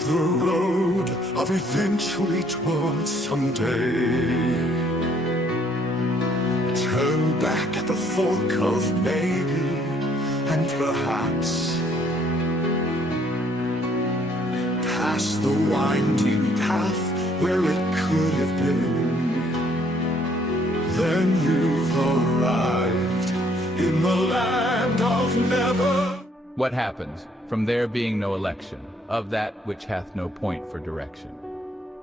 the road of eventually towards someday. Turn back at the fork of maybe and perhaps, past the winding path where it could have been. Then you've arrived in the land of never. What happens, from there being no election, of that which hath no point for direction?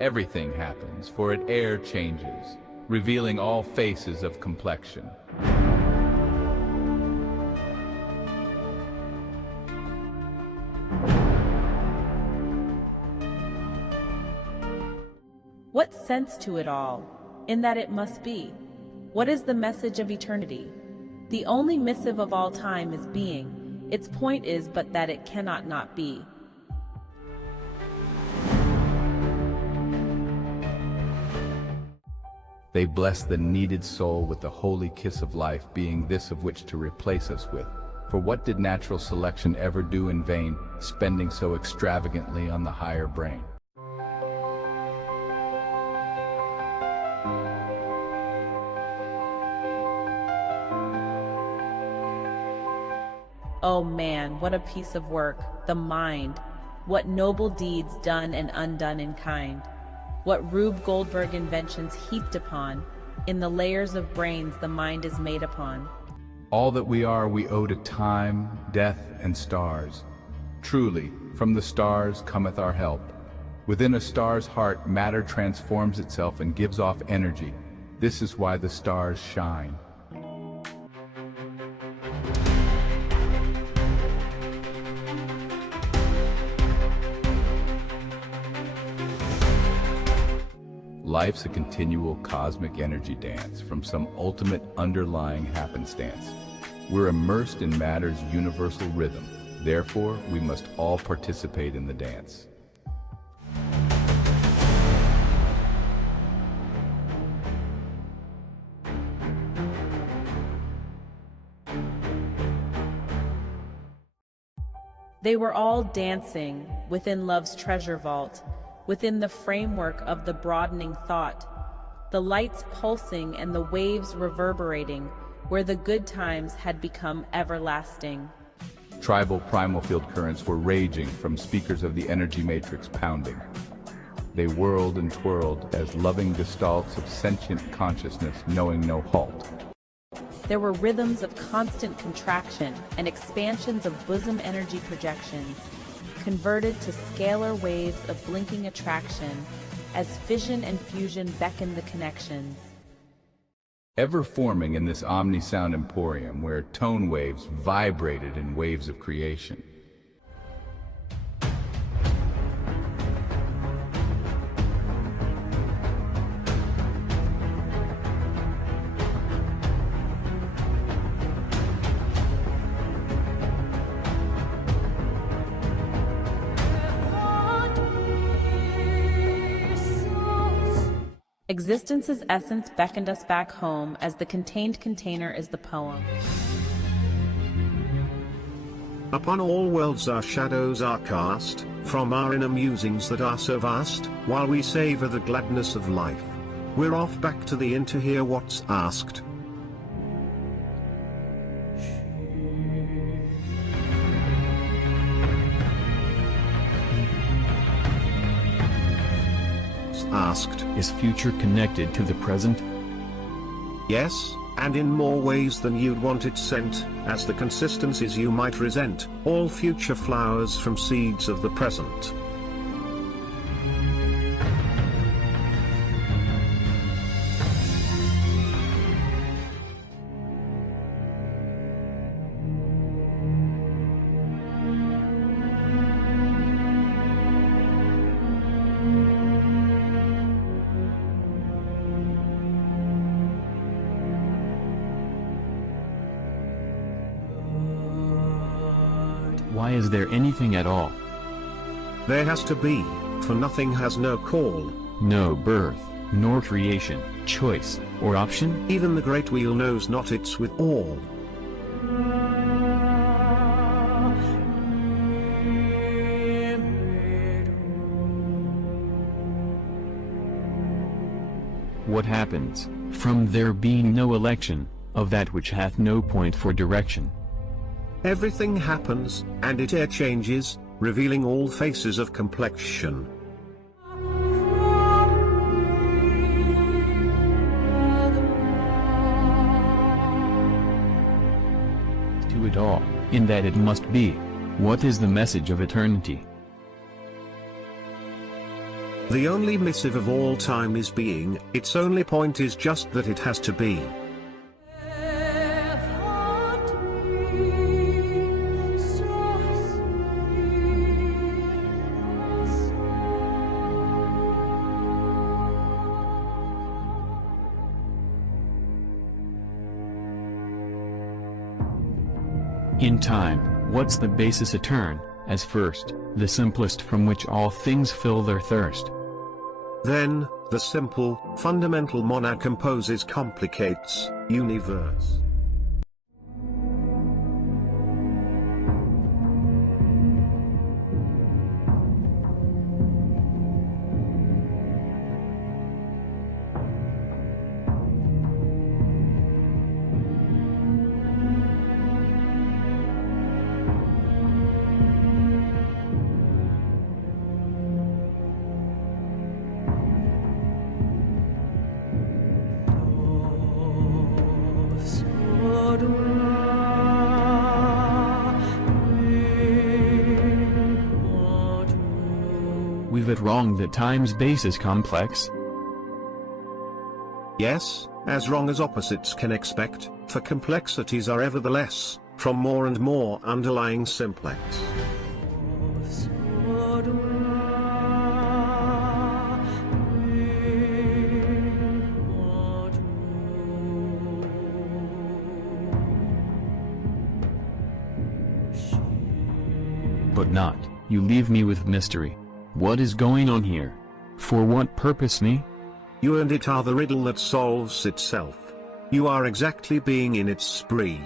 Everything happens, for it air changes, revealing all faces of complexion. What sense to it all, in that it must be? What is the message of eternity? The only missive of all time is being. Its point is but that it cannot not be. They bless the needed soul with the holy kiss of life, being this of which to replace us with. For what did natural selection ever do in vain, spending so extravagantly on the higher brain? Oh man, what a piece of work, the mind. What noble deeds done and undone in kind. What Rube Goldberg inventions heaped upon. In the layers of brains the mind is made upon. All that we are we owe to time, death, and stars. Truly, from the stars cometh our help. Within a star's heart, matter transforms itself and gives off energy. This is why the stars shine. Life's a continual cosmic energy dance from some ultimate underlying happenstance. We're immersed in matter's universal rhythm. Therefore, we must all participate in the dance. They were all dancing within love's treasure vault, within the framework of the broadening thought, the lights pulsing and the waves reverberating, where the good times had become everlasting. Tribal primal field currents were raging from speakers of the energy matrix pounding. They whirled and twirled as loving gestalts of sentient consciousness knowing no halt. There were rhythms of constant contraction and expansions of bosom energy projections, converted to scalar waves of blinking attraction, as fission and fusion beckoned the connections. Ever forming in this omni-sound emporium where tone waves vibrated in waves of creation. Existence's essence beckoned us back home as the contained container is the poem. Upon all worlds our shadows are cast, from our inner musings that are so vast, while we savor the gladness of life. We're off back to the inn to hear what's asked. Asked. Is future connected to the present? Yes, and in more ways than you'd want it sent, as the consistencies you might resent, all future flowers from seeds of the present. Why is there anything at all? There has to be, for nothing has no call. No birth, nor creation, choice, or option? Even the great wheel knows not its with all. what happens, from there being no election, of that which hath no point for direction. Everything happens, and it e'er changes, revealing all faces of complexion. To it all, in that it must be. What is the message of eternity? The only missive of all time is being, its only point is just that it has to be. In time, what's the basis etern, as first, the simplest from which all things fill their thirst? Then, the simple, fundamental monad composes complicates, universe. We've it wrong that time's base is complex? Yes, as wrong as opposites can expect, for complexities are ever the less, from more and more underlying simplex. But not, you leave me with mystery. What is going on here? For what purpose me? You and it are the riddle that solves itself. You are exactly being in its spree.